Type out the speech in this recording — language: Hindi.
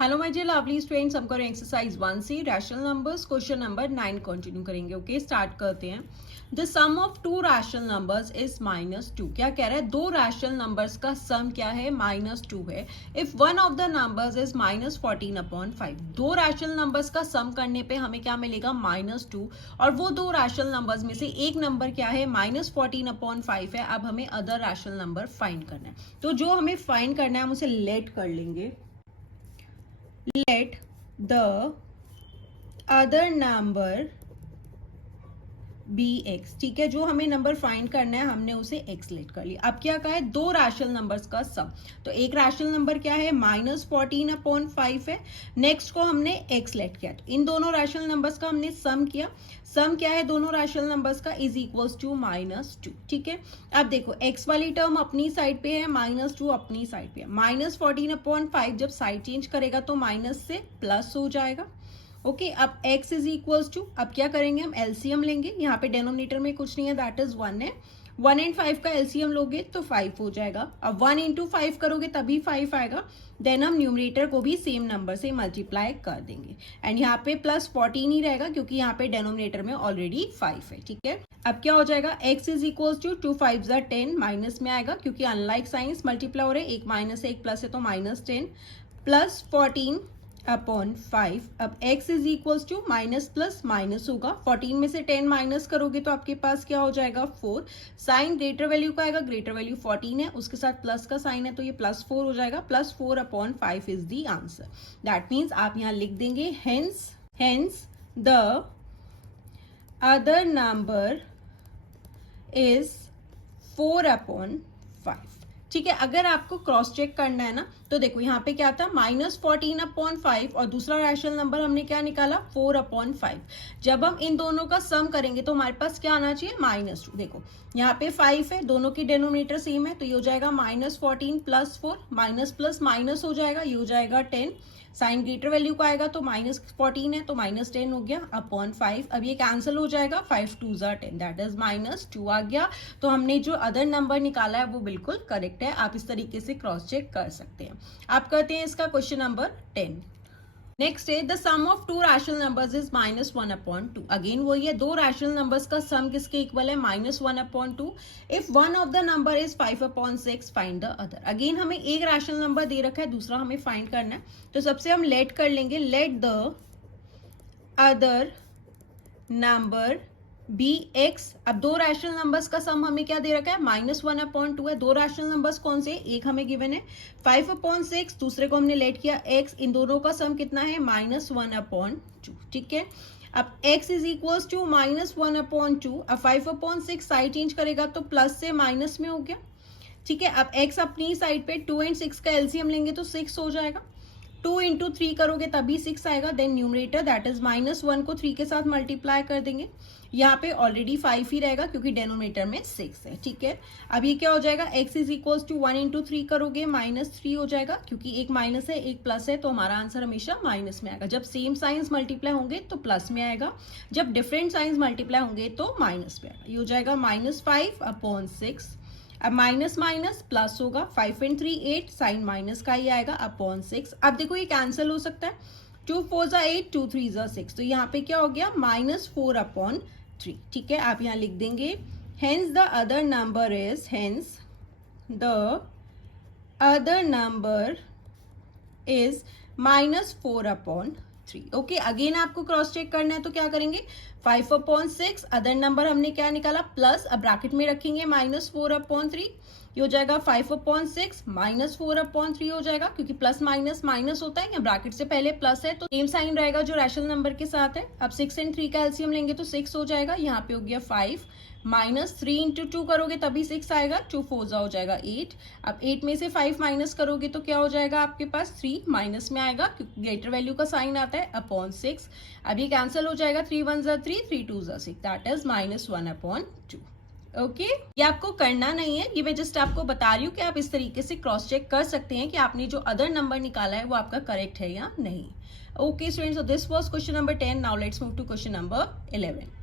Hello my dear lovely students, हम करें एक्सरसाइज 1 से rational numbers question number 9 continue करेंगे। ओके, स्टार्ट करते हैं। The sum of two rational numbers is -2। क्या कह रहा है? दो रैशनल नंबर्स का सम क्या है? -2 है। If one of the numbers is -14/5। दो रैशनल नंबर्स का सम करने पे हमें क्या मिलेगा? -2। और वो दो रैशनल नंबर्स में से एक नंबर क्या है? -14/5 है। अब हमें अदर रैशनल नंबर फाइंड करना है। तो जो हमें फाइंड करना है हम उसे लेट कर लेंगे। Let the other number be x. ठीक है, जो हमें नंबर फाइंड करना है हमने उसे एक्स लेट कर लिया। अब क्या कहा है? दो रैशनल नंबर्स का सम। तो एक रैशनल नंबर क्या है? -14/5 है। नेक्स्ट को हमने एक्स लेट किया। तो इन दोनों रैशनल नंबर्स का हमने सम किया। सम क्या है दोनों रैशनल नंबर्स का? Is equals to -2। ठीक है, अब देखो एक्स वाली टर्म अपनी साइड पे है, -2 अपनी साइड पे है। -14/5 जब साइड चेंज करेगा तो माइनस से प्लस हो जाएगा। ओके, अब x इज इक्वल्स टू, अब क्या करेंगे हम? एलसीएम लेंगे। यहाँ पे डेनोमिनेटर में कुछ नहीं है, दैट इज 1 है। 1 एंड 5 का एलसीएम लोगे तो 5 हो जाएगा। अब 1 इंटू 5 करोगे तभी 5 आएगा। देन हम न्यूमरेटर को भी सेम नंबर से मल्टीप्लाई कर देंगे एंड यहाँ पे +14 ही रहेगा क्योंकि यहाँ पे डेनोमिनेटर में ऑलरेडी 5 है। ठीक है, अब क्या हो जाएगा? x is equals to 2 5 10, minus में आएगा क्योंकि अनलाइक साइंस मल्टीप्लाई हो रहे हैं। एक माइनस है एक प्लस है तो -10 +14/5। अब x is equals to minus plus minus होगा। 14 में से 10 माइनस करोगे तो आपके पास क्या हो जाएगा? 4। साइन ग्रेटर वैल्यू का आएगा, ग्रेटर वैल्यू 14 है, उसके साथ प्लस का साइन है तो ये +4 हो जाएगा। +4/5 is the answer. That means आप यहाँ लिख देंगे hence the other number is 4/5। ठीक है, अगर आपको क्रॉस चेक करना है ना तो देखो यहाँ पे क्या था? -14/5 और दूसरा रैशनल नंबर हमने क्या निकाला? 4/5। जब हम इन दोनों का सम करेंगे तो हमारे पास क्या आना चाहिए? -2। देखो यहाँ पे 5 है, दोनों की डिनोमिनेटर सेम है तो ये हो जाएगा -14 + 4, माइनस प्लस माइनस हो जाएगा, ये हो जाएगा 10। साइन ग्रेटर वैल्यू का आएगा तो -14 है तो -10 हो गया अपॉन 5। अब ये कैंसिल हो जाएगा, 5 2 10, दैट इज -2 आ गया। तो हमने जो अदर नंबर निकाला है वो बिल्कुल करेक्ट है। आप इस तरीके से क्रॉस चेक कर सकते हैं। आप करते हैं इसका क्वेश्चन नंबर 10। नेक्स्ट है the sum of two rational numbers is -1/2। Again वही है, दो रैशनल नंबर्स का सम किसके इक्वल है? -1/2। If one of the number is 5/6 find the other. Again हमें एक रैशनल नंबर दे रखा है, दूसरा हमें फाइंड करना है। तो सबसे हम लेट कर लेंगे, let the other number be x. अब दो रैशनल नंबर्स का सम हमें क्या दे रखा है? -1/2 है। दो रैशनल नंबर्स कौन से? एक हमें गिवन है 5/6, दूसरे को हमने लेट किया x। इन दोनों का सम कितना है? -1/2। ठीक है, अब x इज इक्वल्स टू -1/2। अब 5/6 साइड चेंज करेगा तो प्लस से माइनस में हो गया। ठीक है, अब x अपनी साइड पे 2 एंड 6 का एलसीएम लेंगे तो 6 हो जाएगा। 2 इंटू 3 करोगे तभी 6 आएगा। देन न्यूमरेटर दैट इज -1 को 3 के साथ मल्टीप्लाई कर देंगे। यहाँ पे ऑलरेडी 5 ही रहेगा क्योंकि डेनोमिनेटर में 6 है। ठीक है, अब ये क्या हो जाएगा? x is equals to 1 into 3 करोगे -3 हो जाएगा क्योंकि एक माइनस है एक प्लस है तो हमारा आंसर हमेशा माइनस में आएगा। जब सेम साइंस मल्टीप्लाई होंगे तो प्लस में आएगा, जब डिफरेंट साइंस मल्टीप्लाई होंगे तो माइनस में आएगा। ये हो जाएगा -5/6। अब माइनस माइनस प्लस होगा, 5 एंड 3 8, साइन माइनस का ही आएगा अपॉन 6। अब देखो ये कैंसिल हो सकता है, 2 4 8, 2 3 6, तो यहाँ पे क्या हो गया? -4/3। ठीक है, आप यहाँ लिख देंगे hence the other number is, hence the other number is -4/3। Okay, again आपको क्रॉस चेक करना है तो क्या करेंगे? 5/6 अदर नंबर हमने क्या निकाला? प्लस, अब ब्रैकेट में रखेंगे -4/3। ये हो जाएगा 5/6 -4/3 हो जाएगा क्योंकि प्लस माइनस माइनस होता है, या ब्रैकेट से पहले प्लस है तो सेम साइन रहेगा जो रैशनल नंबर के साथ है। अब 6 एंड 3 का एलसीएम लेंगे तो 6 हो जाएगा। यहाँ पे हो गया 5, -3 इंटू 2 करोगे तभी 6 आएगा, 2 4 हो जाएगा 8। अब 8 में से 5 माइनस करोगे तो क्या हो जाएगा? आपके पास 3 माइनस में आएगा क्योंकि ग्रेटर वैल्यू का साइन आता है अपॉन 6। अब ये कैंसिल हो जाएगा, 3 1 3, 3 2 6, दैट इज -1/2। ओके, ये आपको करना नहीं है, ये मैं जस्ट आपको बता रही हूँ कि आप इस तरीके से क्रॉस चेक कर सकते हैं कि आपने जो अदर नंबर निकाला है वो आपका करेक्ट है या नहीं। Okay students, so this was question number 10। Now let's move to question number 11।